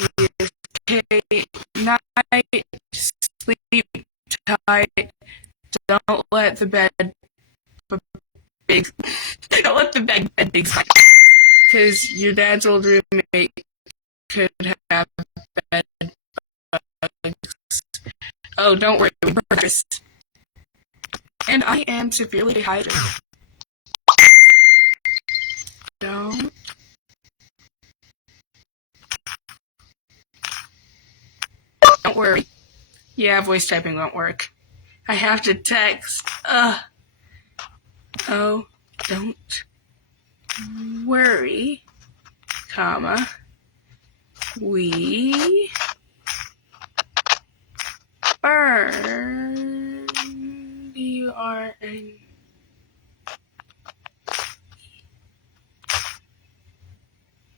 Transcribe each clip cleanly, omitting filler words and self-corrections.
Okay, night, sleep tight. Don't let the bed big. Don't let the bed big spike. Because your dad's old roommate could have bed bugs. Oh, don't worry, we breakfast. And I am severely dehydrated. Don't worry. Yeah, voice typing won't work. I have to text. Oh, don't worry, comma, we burn. B-U-R-N.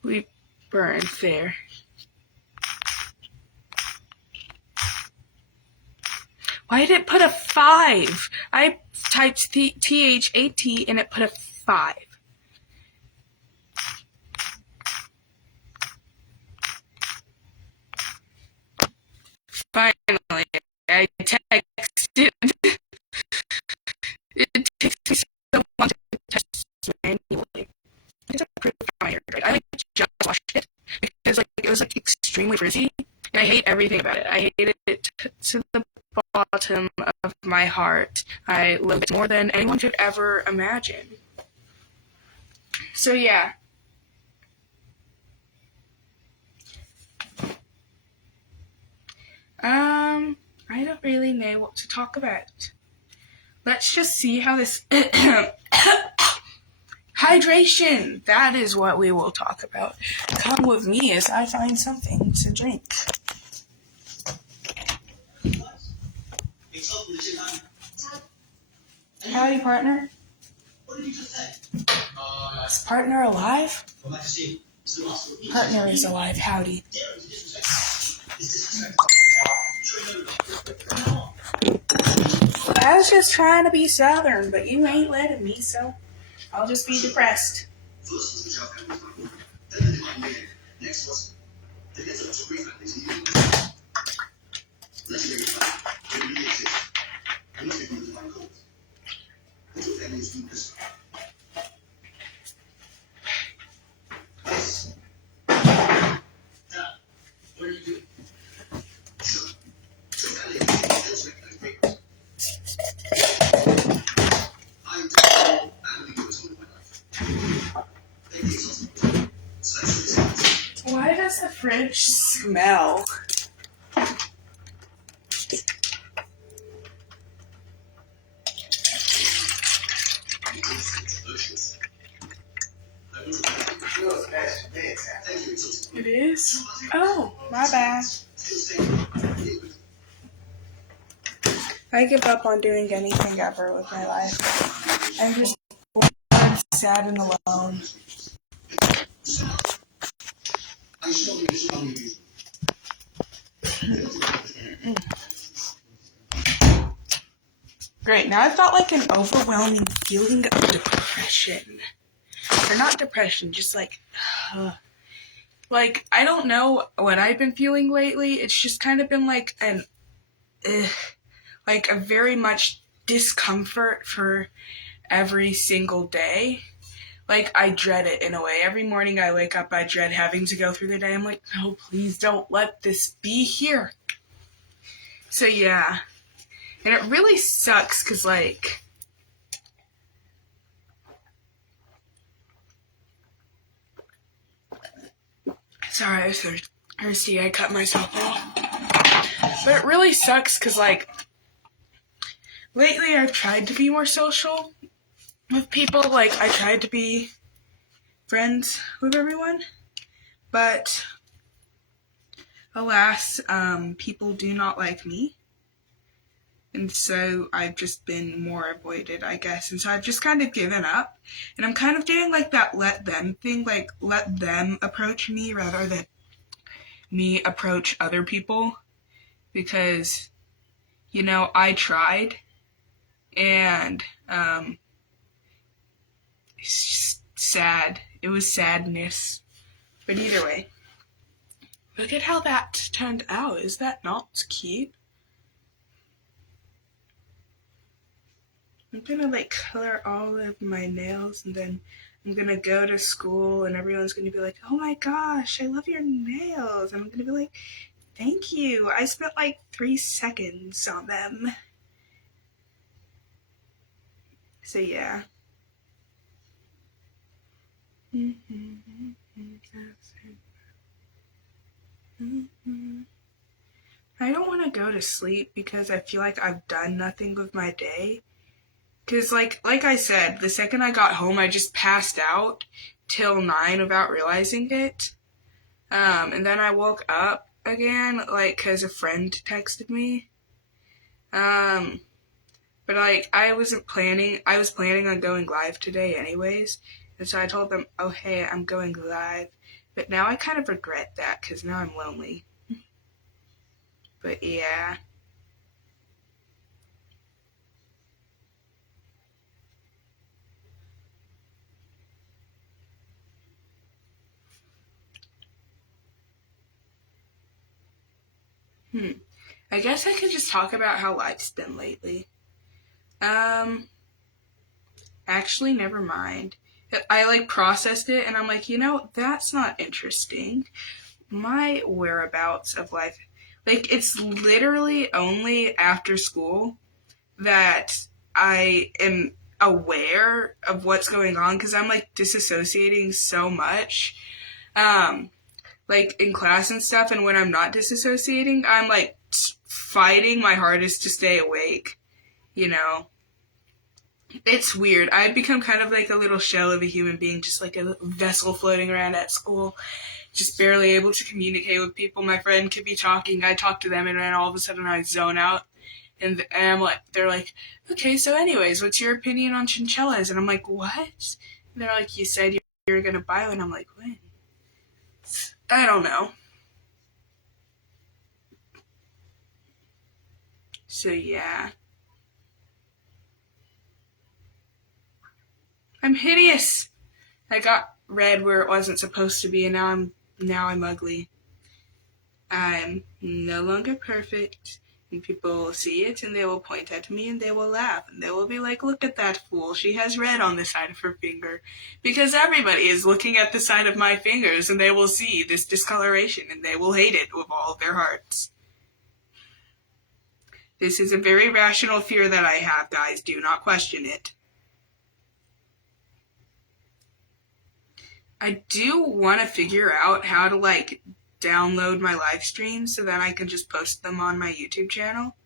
We burn there. Why did it put a 5? I typed T-H-A-T and it put a 5. Finally, I texted. It takes me so long to text manually. It's a pretty fire. I just watched it because it was extremely frizzy, and I hate everything about it. I hated it to the bottom of my heart. I loved it more than anyone could ever imagine. So yeah. I don't really know what to talk about. Let's just see how this hydration. That is what we will talk about. Come with me as I find something to drink. Howdy, partner. What did you just say? Is partner alive? Partner is alive. Howdy. I was just trying to be southern, but you ain't letting me, so I'll just be depressed. Why does the fridge smell? It is? Oh, my bad. I give up on doing anything ever with my life. I'm just sad and alone. Great, now I've got an overwhelming feeling of depression. Or not depression, just I don't know what I've been feeling lately. It's just kind of been a very much discomfort for every single day. I dread it in a way. Every morning I wake up, I dread having to go through the day. I'm like, no, please don't let this be here. So yeah. And it really sucks because sorry, I was thirsty. I cut myself off. But it really sucks because lately I've tried to be more social with people. I tried to be friends with everyone. But alas, people do not like me. And so I've just been more avoided, I guess. And so I've just kind of given up. And I'm kind of doing that let them thing, let them approach me rather than me approach other people. Because, I tried. And it's just sad. It was sadness. But either way. Look at how that turned out. Is that not cute? I'm gonna like color all of my nails, and then I'm gonna go to school and everyone's gonna be like, oh my gosh, I love your nails. And I'm gonna be like, thank you. I spent like 3 seconds on them. So yeah. I don't want to go to sleep because I feel like I've done nothing with my day. Because like I said, the second I got home, I just passed out till 9 without realizing it. And then I woke up again, like, because a friend texted me. But like, I was planning on going live today anyways. And so I told them, oh hey, I'm going live. But now I kind of regret that because now I'm lonely. But yeah. I guess I could just talk about how life's been lately. Actually, never mind. I like processed it and I'm like, that's not interesting. My whereabouts of life, like, it's literally only after school that I am aware of what's going on because I'm like disassociating so much. Like in class and stuff, and when I'm not disassociating, I'm like fighting my hardest to stay awake, you know. It's weird. I've become kind of like a little shell of a human being, just like a vessel floating around at school, just barely able to communicate with people. My friend could be talking, I talk to them, and then all of a sudden I zone out. And I'm like, they're like, okay, so anyways, what's your opinion on chinchillas? And I'm like, what? And they're like, you said you were going to buy one. I'm like, when? I don't know. So yeah. I'm hideous. I got red where it wasn't supposed to be, and now I'm ugly. I'm no longer perfect, and people will see it, and they will point at me, and they will laugh, and they will be like, look at that fool, she has red on the side of her finger. Because everybody is looking at the side of my fingers, and they will see this discoloration, and they will hate it with all of their hearts. This is a very rational fear that I have, guys. Do not question it. I do want to figure out how to, like, download my live streams so that I can just post them on my YouTube channel.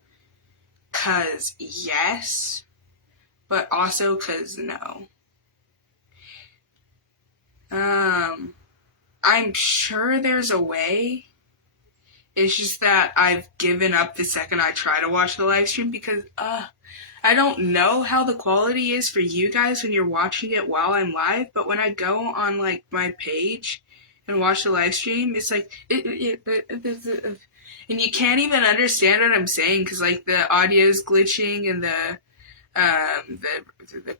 'Cause yes, but also 'cause no. I'm sure there's a way. It's just that I've given up the second I try to watch the live stream because, I don't know how the quality is for you guys when you're watching it while I'm live, but when I go on, like, my page and watch the live stream, it's like, and you can't even understand what I'm saying because, like, the audio's glitching and the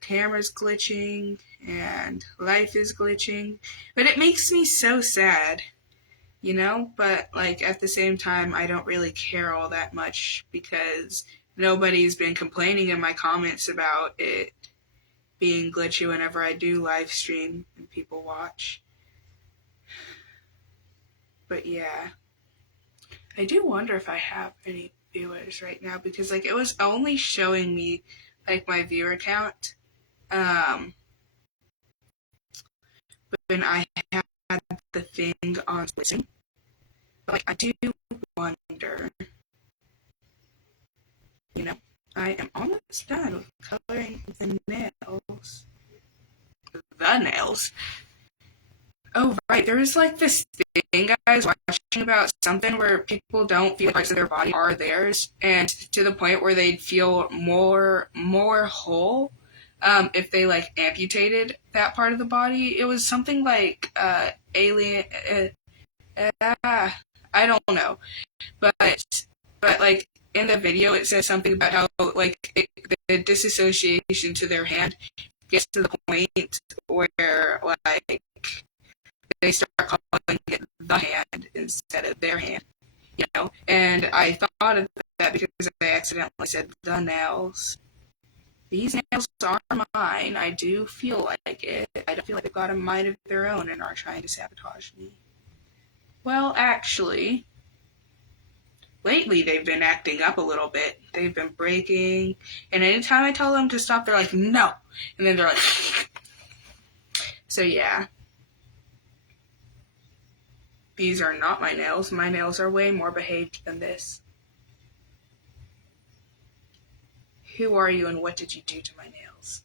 camera's glitching and life is glitching, but it makes me so sad, but like at the same time I don't really care all that much because nobody's been complaining in my comments about it being glitchy whenever I do live stream and people watch. But yeah, I do wonder if I have any viewers right now because like it was only showing me like my viewer count when I had the thing on listening. But like I do wonder, I am almost done with coloring the nails. The nails? Oh, right. There was like this thing I was watching about something where people don't feel like parts of their body are theirs, and to the point where they'd feel more whole if they like amputated that part of the body. It was something like alien. I don't know, but like in the video it says something about how like the disassociation to their hand gets to the point where like they start calling it the hand instead of their hand, you know? And I thought of that because I accidentally said the nails. These nails are mine. I do feel like it. I don't feel like they've got a mind of their own and are trying to sabotage me. Well, actually, lately they've been acting up a little bit. They've been breaking, and anytime I tell them to stop, they're like, no. And then they're like, so yeah. These are not my nails. My nails are way more behaved than this. Who are you and what did you do to my nails?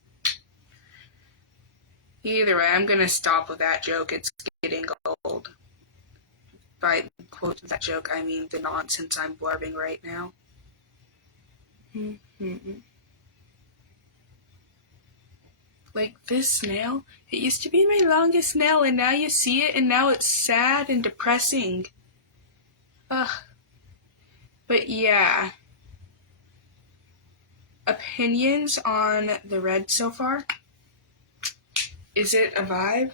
Either way, I'm going to stop with that joke. It's getting old. By quote that joke, I mean the nonsense I'm blurbing right now. Like this nail, it used to be my longest nail, and now you see it, and now it's sad and depressing. Ugh. But yeah. Opinions on the red so far? Is it a vibe?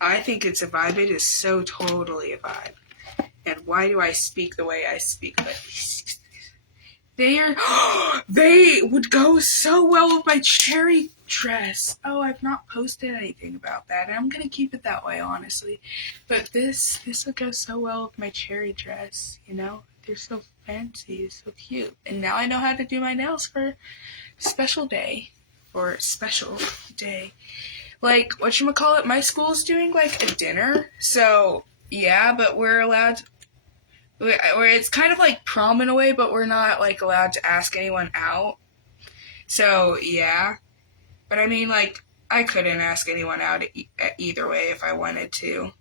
I think it's a vibe. It is so totally a vibe. And why do I speak the way I speak? But they would go so well with my cherry dress. Oh, I've not posted anything about that. And I'm going to keep it that way, honestly. But this would go so well with my cherry dress, you know? They're so fancy, so cute. And now I know how to do my nails for special day. Like, whatchamacallit, my school's doing, like, a dinner. So, yeah, but we're allowed where it's kind of like prom in a way, but we're not, like, allowed to ask anyone out. So, yeah. But, I mean, like, I couldn't ask anyone out either way if I wanted to.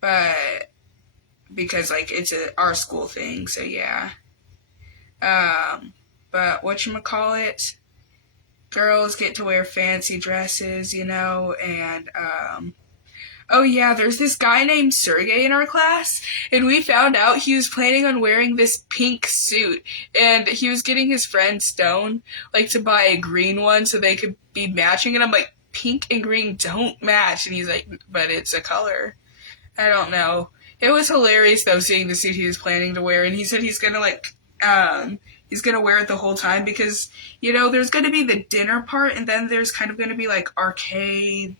But, because, like, it's our school thing, so, yeah. But, whatchamacallit, girls get to wear fancy dresses, you know, and, oh yeah, there's this guy named Sergey in our class, and we found out he was planning on wearing this pink suit, and he was getting his friend Stone, like, to buy a green one so they could be matching, and I'm like, pink and green don't match, and he's like, but it's a color. I don't know. It was hilarious, though, seeing the suit he was planning to wear, and he said he's gonna, like, he's gonna wear it the whole time, because, you know, there's gonna be the dinner part, and then there's kind of gonna be, like, arcade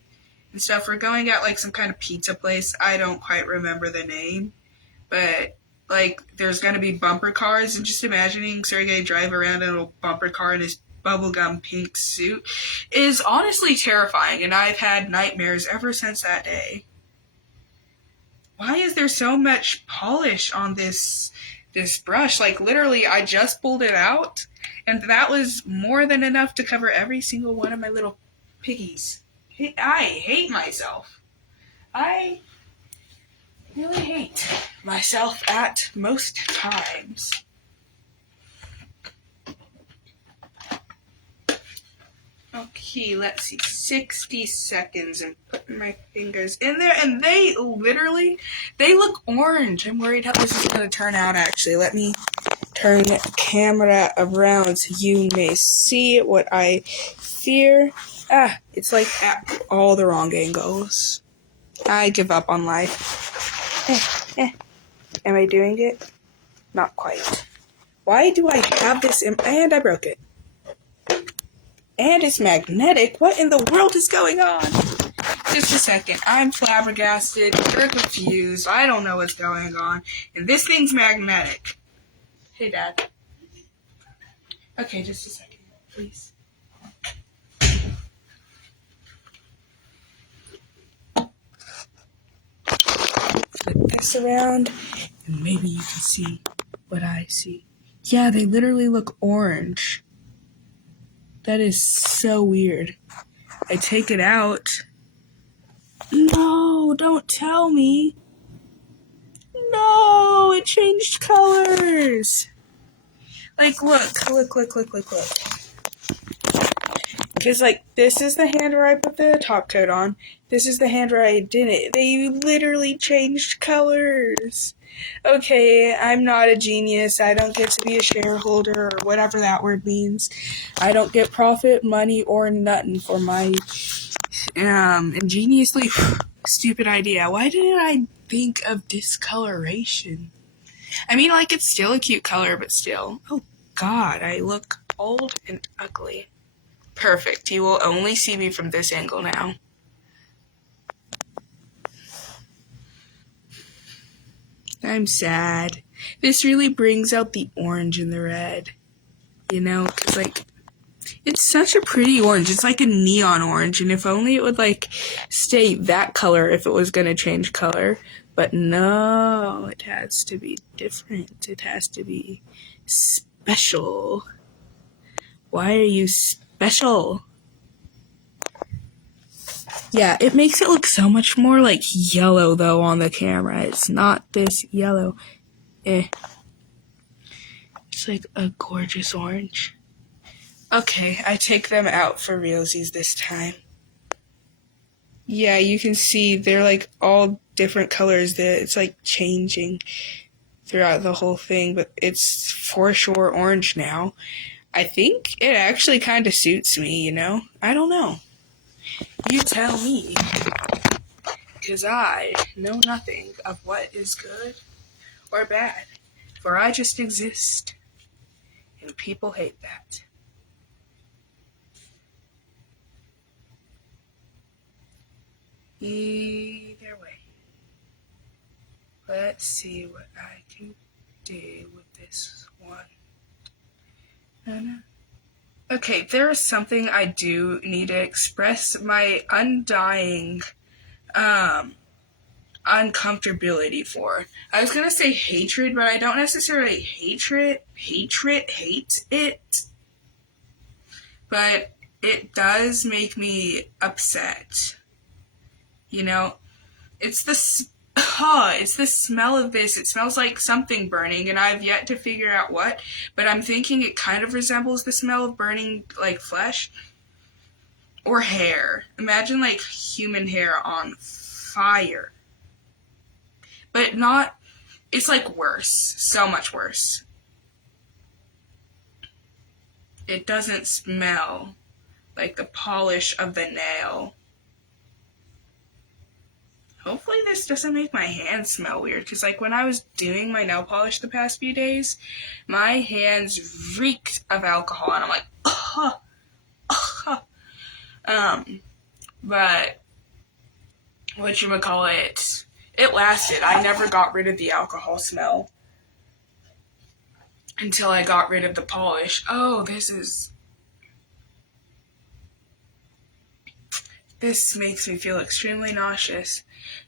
and stuff. We're going at, like, some kind of pizza place. I don't quite remember the name. But, like, there's going to be bumper cars. And just imagining Sergey drive around in a little bumper car in his bubblegum pink suit is honestly terrifying. And I've had nightmares ever since that day. Why is there so much polish on this brush? Like, literally, I just pulled it out. And that was more than enough to cover every single one of my little piggies. I hate myself. I really hate myself at most times. Okay, let's see. 60 seconds and putting my fingers in there, and they look orange. I'm worried how this is going to turn out, actually. Let me turn the camera around so you may see what I fear. It's like at all the wrong angles. I give up on life. Am I doing it? Not quite. Why do I have this and I broke it. And it's magnetic. What in the world is going on? Just a second. I'm flabbergasted. You're confused. I don't know what's going on. And this thing's magnetic. Hey, Dad. Okay, just a second, please. Put this around, and maybe you can see what I see. Yeah, they literally look orange. That is so weird. I take it out. No, don't tell me. No, it changed colors. Like, look. Because, like, this is the hand where I put the top coat on. This is the hand where I didn't. They literally changed colors. Okay, I'm not a genius. I don't get to be a shareholder or whatever that word means. I don't get profit, money, or nothing for my ingeniously stupid idea. Why didn't I think of discoloration? I mean, like, it's still a cute color, but still. Oh, God, I look old and ugly. Perfect. You will only see me from this angle now. I'm sad. This really brings out the orange and the red. You know, because, like, it's such a pretty orange. It's like a neon orange, and if only it would, like, stay that color if it was going to change color. But no, it has to be different. It has to be special. Why are you special? Yeah, it makes it look so much more like yellow, though, on the camera. It's not this yellow. It's like a gorgeous orange. Okay, I take them out for realsies this time. Yeah, you can see they're like all different colors. It's like changing throughout the whole thing, but it's for sure orange now. I think it actually kind of suits me, you know? I don't know. You tell me. Because I know nothing of what is good or bad. For I just exist. And people hate that. Either way. Let's see what I can do with this one. Okay, there is something I do need to express my undying uncomfortability for. I was gonna say hatred, but I don't necessarily hate it. But it does make me upset. You know, it's the smell of this. It smells like something burning, and I've yet to figure out what, but I'm thinking it kind of resembles the smell of burning, like, flesh or hair. Imagine, like, human hair on fire. But not, it's, like, worse. So much worse. It doesn't smell like the polish of the nail. Hopefully this doesn't make my hands smell weird, because, like, when I was doing my nail polish the past few days, my hands reeked of alcohol, and I'm like, but, whatchamacallit, it lasted. I never got rid of the alcohol smell until I got rid of the polish. Oh, this makes me feel extremely nauseous.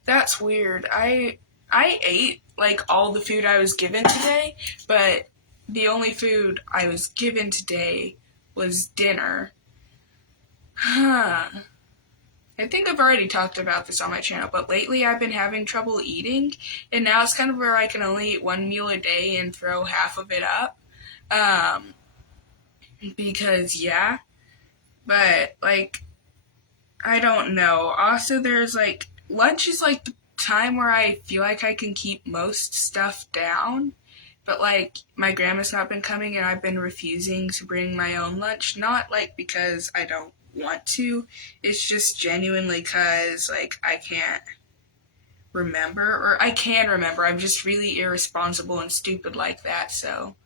That's weird. I ate, like, all the food I was given today, but the only food I was given today was dinner. I think I've already talked about this on my channel, but lately I've been having trouble eating, and now it's kind of where I can only eat one meal a day and throw half of it up. Because, yeah. But, like, I don't know. Also, there's, like, lunch is, like, the time where I feel like I can keep most stuff down. But, like, my grandma's not been coming, and I've been refusing to bring my own lunch. Not, like, because I don't want to. It's just genuinely because, like, I can't remember. Or I can remember. I'm just really irresponsible and stupid like that, so.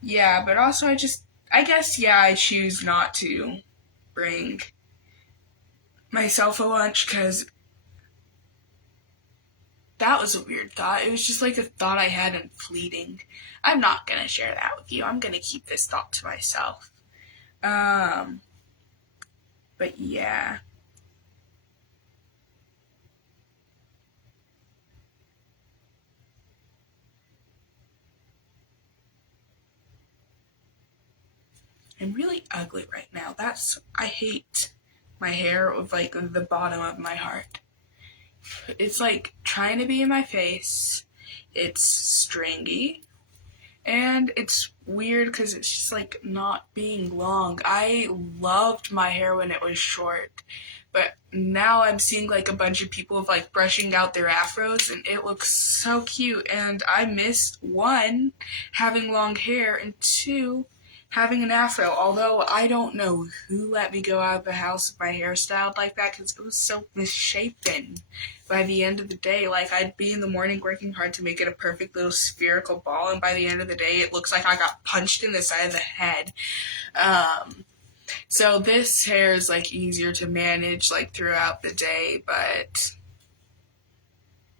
Yeah, but also I guess, yeah, I choose not to bring myself a lunch, because that was a weird thought. It was just like a thought I had and fleeting. I'm not going to share that with you. I'm going to keep this thought to myself. But yeah. I'm really ugly right now. I hate my hair with, like, the bottom of my heart. It's, like, trying to be in my face. It's stringy. And it's weird because it's just, like, not being long. I loved my hair when it was short. But now I'm seeing, like, a bunch of people of, like, brushing out their afros, and it looks so cute. And I miss, one, having long hair, and two, having an afro, although I don't know who let me go out of the house with my hair styled like that because it was so misshapen. By the end of the day, like, I'd be in the morning working hard to make it a perfect little spherical ball, and by the end of the day, it looks like I got punched in the side of the head. So this hair is, like, easier to manage, like, throughout the day, but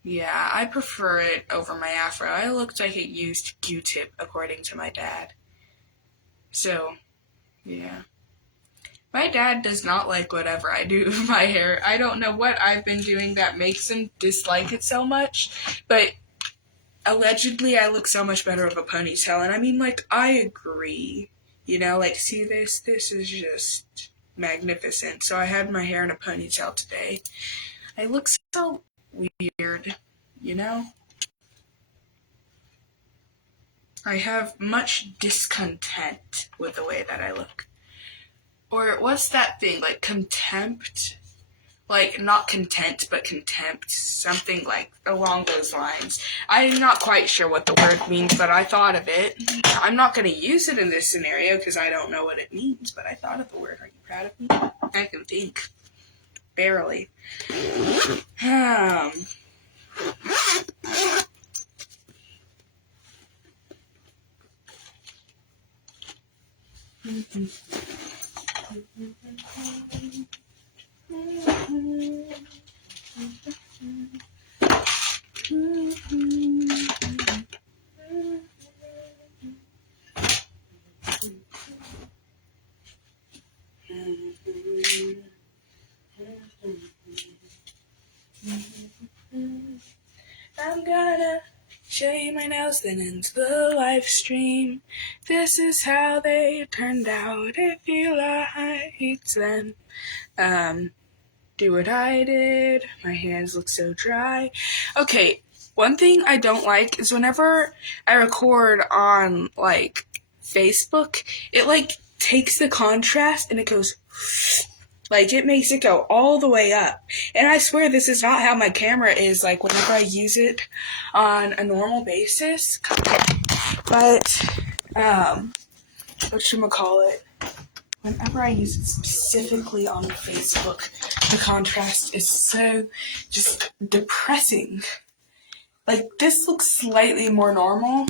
yeah, I prefer it over my afro. I looked like a used Q-tip, according to my dad. So, yeah. My dad does not like whatever I do with my hair. I don't know what I've been doing that makes him dislike it so much, but allegedly I look so much better with a ponytail, and I mean, like, I agree. You know, like, see this? This is just magnificent. So I had my hair in a ponytail today. I look so weird, you know? I have much discontent with the way that I look. Or what's that thing, like contempt? Like, not content, but contempt. Something like along those lines. I'm not quite sure what the word means, but I thought of it. I'm not going to use it in this scenario because I don't know what it means, but I thought of the word. Are you proud of me? I can think. Barely. I'm gonna show you my nails, then into the live stream. This is how they turned out if you liked them. Do what I did. My hands look so dry. Okay, one thing I don't like is whenever I record on, like, Facebook, it, like, takes the contrast and it goes... Like, it makes it go all the way up. And I swear this is not how my camera is, like, whenever I use it on a normal basis. But, whatchamacallit, whenever I use it specifically on Facebook, the contrast is so just depressing. Like, this looks slightly more normal.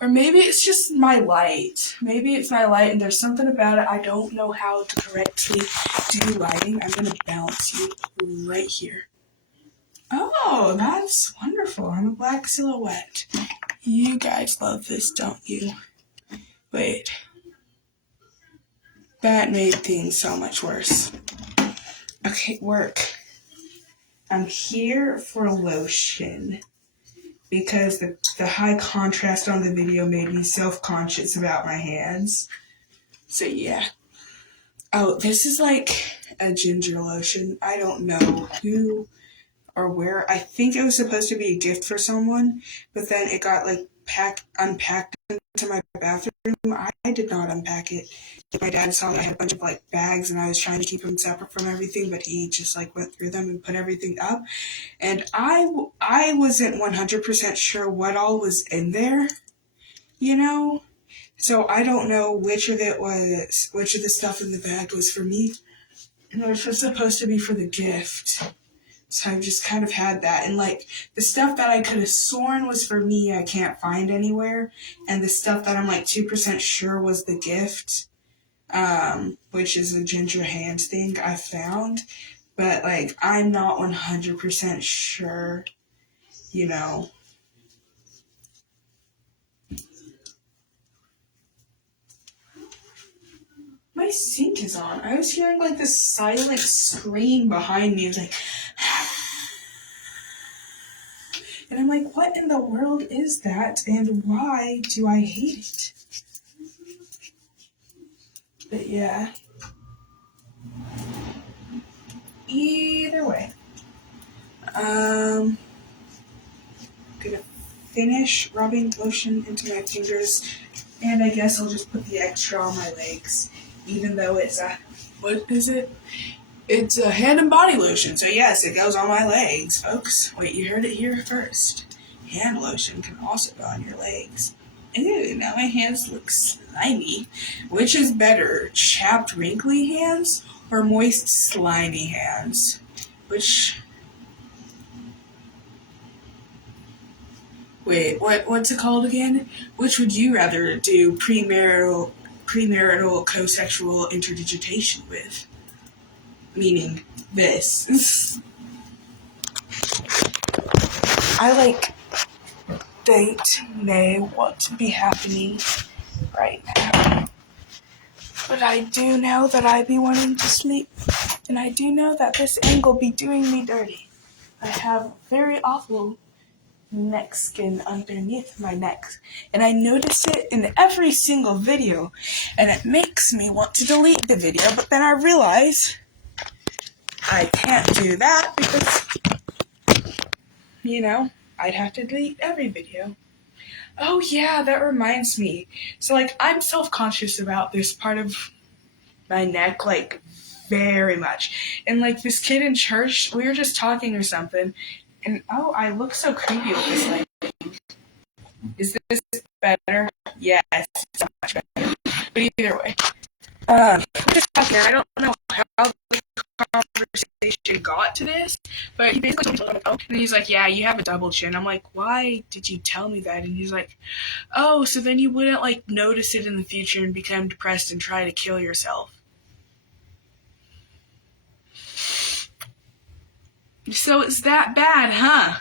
Or maybe it's just my light. Maybe it's my light and there's something about it. I don't know how to correctly do lighting. I'm going to balance you right here. Oh, that's wonderful. I'm a black silhouette. You guys love this, don't you? Wait. That made things so much worse. Okay, work. I'm here for lotion. Because the high contrast on the video made me self-conscious about my hands. So yeah. Oh, this is like a ginger lotion. I don't know who or where. I think it was supposed to be a gift for someone, but then it got like unpacked into my bathroom. I did not unpack it. My dad saw that I had a bunch of like bags and I was trying to keep them separate from everything, but he just like went through them and put everything up. And I wasn't 100% sure what all was in there, you know? So I don't know which of the stuff in the bag was for me and which was supposed to be for the gift. So I've just kind of had that. And like the stuff that I could have sworn was for me, I can't find anywhere. And the stuff that I'm like 2% sure was the gift, which is a ginger hand thing I found. But like I'm not 100% sure, you know. My sink is on. I was hearing like this silent scream behind me. It was like, and I'm like, what in the world is that? And why do I hate it? But yeah. Either way. Gonna finish rubbing lotion into my fingers. And I guess I'll just put the extra on my legs. Even though it's what is it? It's a hand and body lotion. So yes, it goes on my legs, folks. Wait, you heard it here first. Hand lotion can also go on your legs. Ew, now my hands look slimy. Which is better, chapped, wrinkly hands or moist, slimy hands? What's it called again? Which would you rather do premarital co-sexual interdigitation with? Meaning this. I think may want to be happening right now. But I do know that I be wanting to sleep. And I do know that this angle be doing me dirty. I have very awful neck skin underneath my neck. And I notice it in every single video. And it makes me want to delete the video. But then I realize I can't do that because, I'd have to delete every video. Oh yeah, that reminds me. So I'm self-conscious about this part of my neck, very much. And this kid in church, we were just talking or something, and I look so creepy with this light. Is this better? Yes, it's so much better. But either way, we're just talking. I don't know how the conversation got to this, but he basically told me, and he's like, yeah, you have a double chin. I'm like, why did you tell me that? And he's like, oh, so then you wouldn't notice it in the future and become depressed and try to kill yourself. So it's that bad, huh?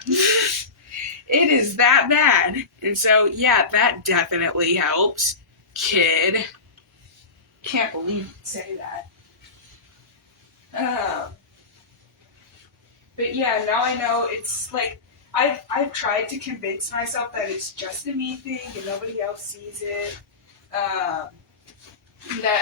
It is that bad. And so, yeah, that definitely helps, kid. Can't believe you say that. But yeah, now I know it's I've tried to convince myself that it's just a me thing and nobody else sees it. That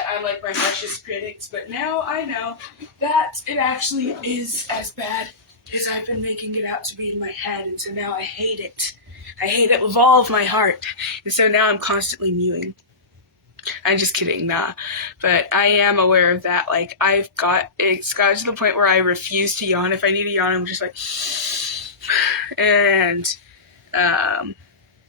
I'm my harshest critics, but now I know that it actually is as bad as I've been making it out to be in my head, and so now I hate it. I hate it with all of my heart, and so now I'm constantly mewing. I'm just kidding, nah. But I am aware of that. It's got to the point where I refuse to yawn. If I need to yawn, I'm just and,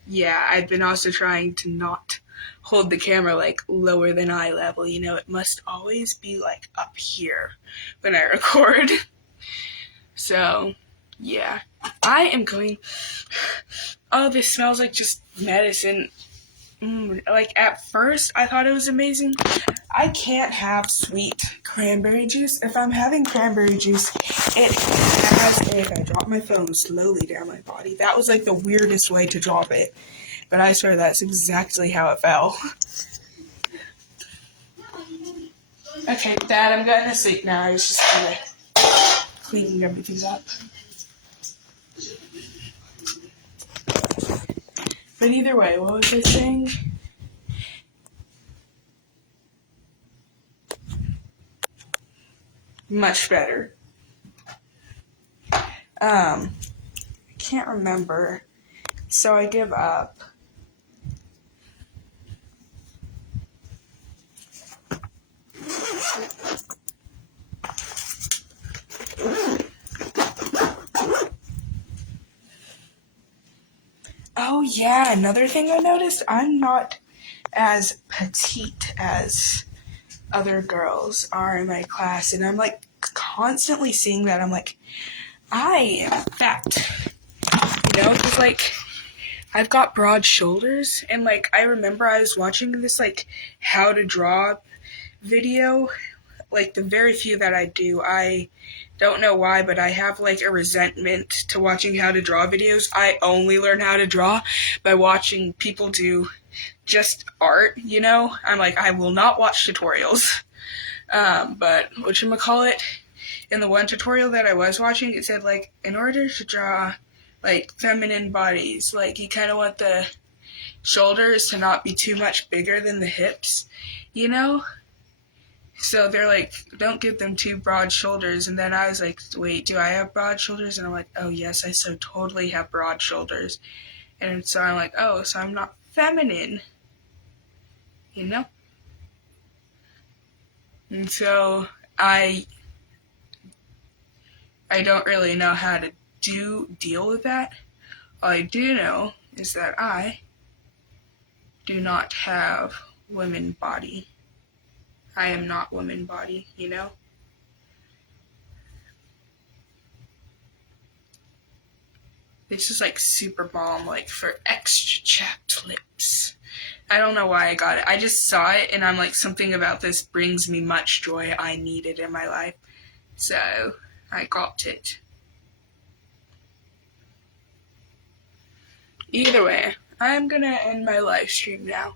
yeah, I've been also trying to not hold the camera lower than eye level. It must always be up here when I record. So, yeah. I am going, oh, this smells like just medicine. At first, I thought it was amazing. I can't have sweet cranberry juice. If I'm having cranberry juice, it has if I drop my phone slowly down my body. That was the weirdest way to drop it. But I swear that's exactly how it fell. Okay, Dad, I'm going to sleep now. I was just cleaning everything up. But either way, what was I saying? Much better. I can't remember. So I give up. Oh yeah, another thing I noticed, I'm not as petite as other girls are in my class, and I'm constantly seeing that. I'm I am fat, because I've got broad shoulders, and I remember I was watching this how to draw video, the very few that I do. I don't know why, but I have a resentment to watching how to draw videos. I only learn how to draw by watching people do just art, I'm I will not watch tutorials. But whatchamacallit, in the one tutorial that I was watching, it said in order to draw feminine bodies, you kind of want the shoulders to not be too much bigger than the hips, So they're don't give them too broad shoulders. And then I was wait, do I have broad shoulders? And I'm oh yes, I so totally have broad shoulders. And so I'm oh, so I'm not feminine, And so I don't really know how to deal with that. All I do know is that I do not have woman body. I am not woman body, you know? This is like super balm, like for extra chapped lips. I don't know why I got it. I just saw it and I'm like, something about this brings me much joy. I need it in my life. So I got it. Either way, I'm gonna end my live stream now.